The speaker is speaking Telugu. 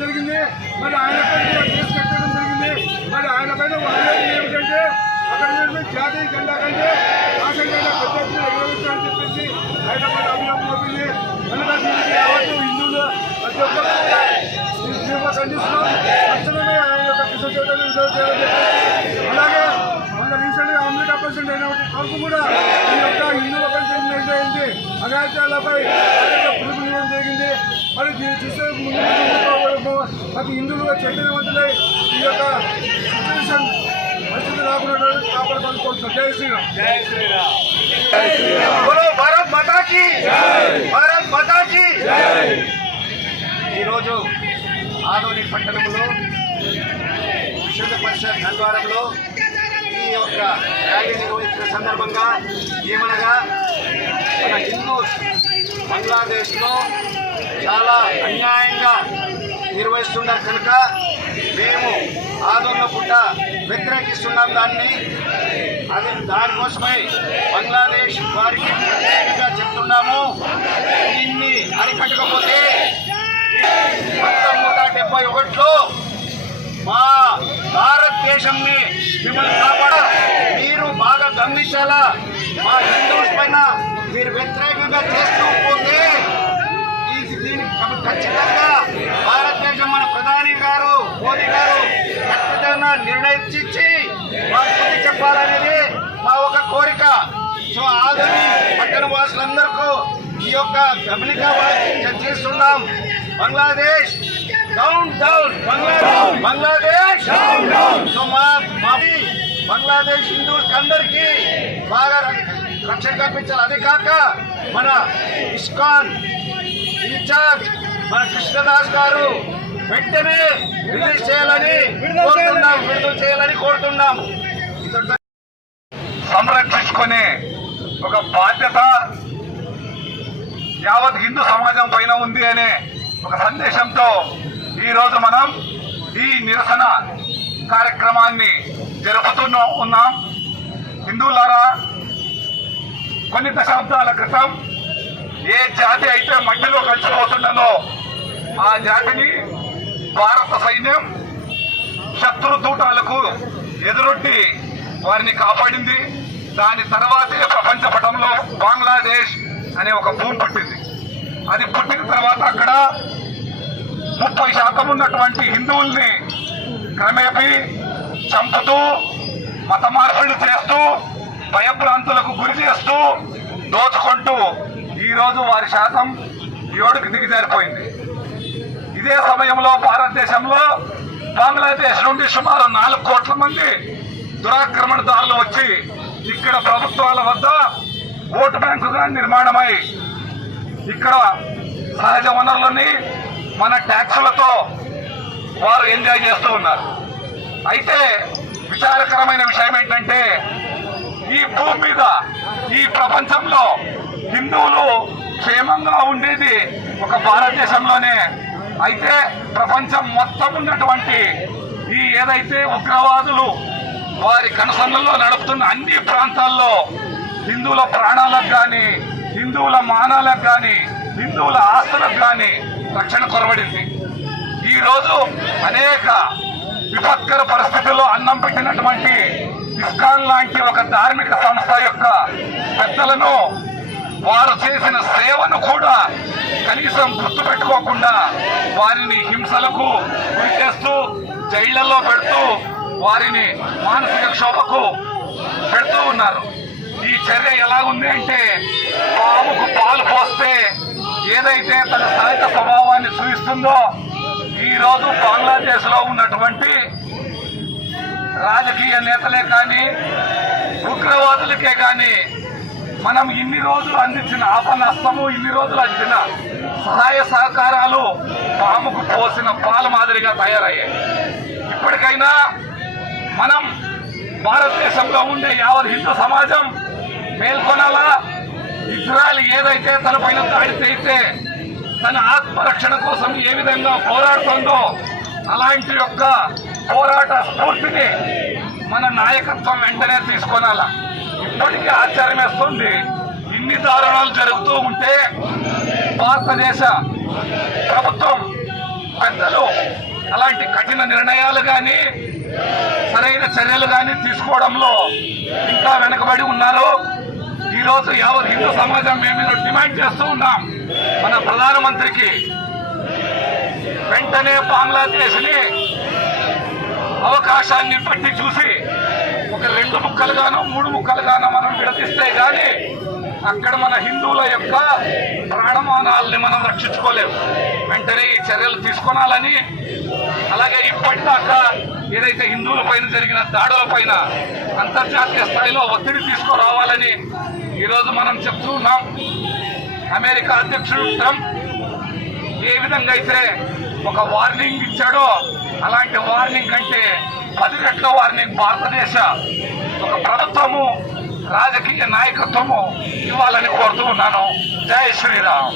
జరిగింది మరి ఆయన పైన కేసు కట్టడం జరిగింది. మరి ఆయన పైన ఏమిటంటే అక్కడ జాతీయ జెండా కంటే ఆశంగా పెద్ద ఎత్తున ఎగరవేస్తారని చెప్పేసి ఆయన పైన అభియోగం మోపింది. కనుక దీనికి యావత్తు హిందువులు ప్రతి ఒక్కరు ఖండిస్తున్నాం. తక్షణమే ఆయన యొక్క కిషోర్ చౌదరిని విడుదల చేయాలని చెప్పి అలాగే మన రీసెంట్ గా అమెరికా ప్రెసిడెంట్ అయినటువంటి ట్రంప్ కూడా ఈ యొక్క హిందువులపై జరిగింది అఘాయిత్యాలపై పిలుపునివ్వడం జరిగింది. మరి దీన్ని చూస్తే ప్రతి హిందువులుగా చైతన్యవంతులై ఈ యొక్క సిచ్యువేషన్ పరిస్థితి రాకుండా కాపాడుకోవాల్సి. జై శ్రీరామ్. జై శ్రీరామ్. భారత్ మాతాకి భారత్ మాతాకి. ఈరోజు ఆదోని పట్టణంలో విశ్వ పరిషత్ ఆధ్వర్యంలో ఈ యొక్క ర్యాలీ నిర్వహించిన సందర్భంగా ఏమనగా మన హిందూ బంగ్లాదేశ్లో చాలా అన్యాయంగా నిర్వహిస్తున్నారు కనుక మేము ఆదోన్లో పుట్ట వ్యతిరేకిస్తున్నాం దాన్ని. దానికోసమై బంగ్లాదేశ్ వారికి ప్రత్యేకంగా చెప్తున్నాము, దీన్ని అరికట్టకపోతే 1971లో మా భారతదేశంని మిమ్మల్ని కాపాడ మీరు బాగా గమనించాలా. మా హిందూస్ పైన మీరు వ్యతిరేకంగా చేస్తూ పోతే దీనికి ఖచ్చితంగా భారతదేశం మన ప్రధాని గారు మోదీ గారు ఖచ్చితంగా నిర్ణయించి మాకు బుద్ధి చెప్పాలనేది మా ఒక కోరిక. సో ఆదోని పట్టణ వాసులందరికీ ఈ యొక్క గమనిక చేస్తున్నాం. Bangladesh down down, Bangladesh down down. So మా బంగ్లాదేశ్ హిందువులకి అందరికీ బాగా రక్షణ కల్పించాలి. అదే కాక మన ఇస్కాన్ ఇన్ఛార్జ్ మన కృష్ణదాస్ గారు వెంటనే రిలీజ్ చేయాలని కోరుతున్నాము, విడుదల చేయాలని కోరుతున్నాము. సంరక్షించుకునే ఒక బాధ్యత యావత్ హిందూ సమాజం పైన ఉంది అనే ఒక సందేశంతో ఈరోజు మనం ఈ నిరసన కార్యక్రమాన్ని జరుపుతూ ఉన్నాం. హిందువులారా, కొన్ని దశాబ్దాల క్రితం ఏ జాతి అయితే మట్టిలో కలిసిపోతుండదో ఆ జాతిని భారత సైన్యం శత్రు దూటాలకు ఎదురొడ్డి వారిని కాపాడింది. దాని తర్వాతే ప్రపంచ పటంలో బంగ్లాదేశ్ అనే ఒక భూమి పుట్టింది. అది పుట్టిన తర్వాత అక్కడ 30% ఉన్నటువంటి హిందువుల్ని క్రమేపీ చంపుతూ మత మార్పులు చేస్తూ భయభ్రాంతులకు గురి చేస్తూ దోచుకుంటూ ఈరోజు వారి శాతం 7కి దిగజారిపోయింది. ఇదే సమయంలో భారతదేశంలో బంగ్లాదేశ్ నుండి సుమారు 4 కోట్ల మంది దురాక్రమణదారులు వచ్చి ఇక్కడ ప్రభుత్వాల వద్ద ఓటు బ్యాంకుగా నిర్మాణమై ఇక్కడ సహజ వనరులని మన ట్యాక్సులతో వారు ఎంజాయ్ చేస్తూ ఉన్నారు. అయితే విచారకరమైన విషయం ఏంటంటే ఈ భూమి మీద ఈ ప్రపంచంలో హిందువులు క్షేమంగా ఉండేది ఒక భారతదేశంలోనే. అయితే ప్రపంచం మొత్తం ఉన్నటువంటి ఈ ఏదైతే ఉగ్రవాదులు వారి కనుసన్నల్లో నడుపుతున్న అన్ని ప్రాంతాల్లో హిందువుల ప్రాణాలకు కానీ, హిందువుల మానాలకు కానీ, హిందువుల ఆస్తులకు కానీ రక్షణ కొరబడింది. ఈరోజు అనేక విపత్కర పరిస్థితుల్లో అన్నం పెట్టినటువంటి ఇస్కాన్ లాంటి ఒక ధార్మిక సంస్థ యొక్క పెద్దలను వారు చేసిన సేవను కూడా కనీసం గుర్తు పెట్టుకోకుండా వారిని హింసలకు గురి చేస్తూ జైళ్లలో పెడుతూ వారిని మానసిక క్షోభకు పెడుతూ ఉన్నారు. ఈ చర్య ఎలా ఉంది అంటే పాముకు పాలు పోస్తే ఏదైతే తన సహజ స్వభావాన్ని చూపిస్తుందో ఈ రోజు బంగ్లాదేశ్ లో ఉన్నటువంటి రాజకీయ నేతలే కానీ ఉగ్రవాదులకే కానీ మనం ఇన్ని రోజులు అందించిన ఆపన్నస్తము, ఇన్ని రోజులు అందించిన సహాయ సహకారాలు పాముకు పోసిన పాలు మాదిరిగా తయారయ్యాయి. ఇప్పటికైనా మనం భారతదేశంలో ఉండే యావత్ హిందూ సమాజం మేల్కొనాలా. ఇజ్రాయెల్ ఏదైతే తన పైన దాడి చేస్తే తన ఆత్మరక్షణ కోసం ఏ విధంగా పోరాడుతుందో అలాంటి యొక్క పోరాట స్ఫూర్తిని మన నాయకత్వం వెంటనే తీసుకోనాలా. ఇప్పటికీ ఆశ్చర్యం వేస్తుంది, ఇన్ని దారుణాలు జరుగుతూ ఉంటే భారతదేశ ప్రభుత్వం పెద్దలు అలాంటి కఠిన నిర్ణయాలు కానీ సరైన చర్యలు కానీ తీసుకోవడంలో ఇంకా వెనకబడి ఉన్నారు. ఈ రోజు యావత్ హిందూ సమాజం మేము డిమాండ్ చేస్తూ ఉన్నాం, మన ప్రధానమంత్రికి వెంటనే బంగ్లాదేశ్ ని అవకాశాన్ని బట్టి చూసి ఒక 2 ముక్కలుగానో 3 ముక్కలుగానో మనం విడదీస్తే గాని అక్కడ మన హిందువుల యొక్క ప్రాణమానాలని మనం రక్షించుకోలేము. వెంటనే ఈ చర్యలు తీసుకోవాలని, అలాగే ఇప్పటిదాకా ఏదైతే హిందువుల పైన జరిగిన దాడుల పైన అంతర్జాతీయ స్థాయిలో ఒత్తిడి తీసుకురావాలని ఈరోజు మనం చెప్తూ ఉన్నాం. అమెరికా అధ్యక్షుడు ట్రంప్ ఏ విధంగా అయితే ఒక వార్నింగ్ ఇచ్చాడో అలాంటి వార్నింగ్ కంటే 10 రెట్ల వార్నింగ్ భారతదేశ ఒక ప్రభుత్వము రాజకీయ నాయకత్వము ఇవ్వాలని కోరుతూ ఉన్నాను. జై శ్రీరామ్.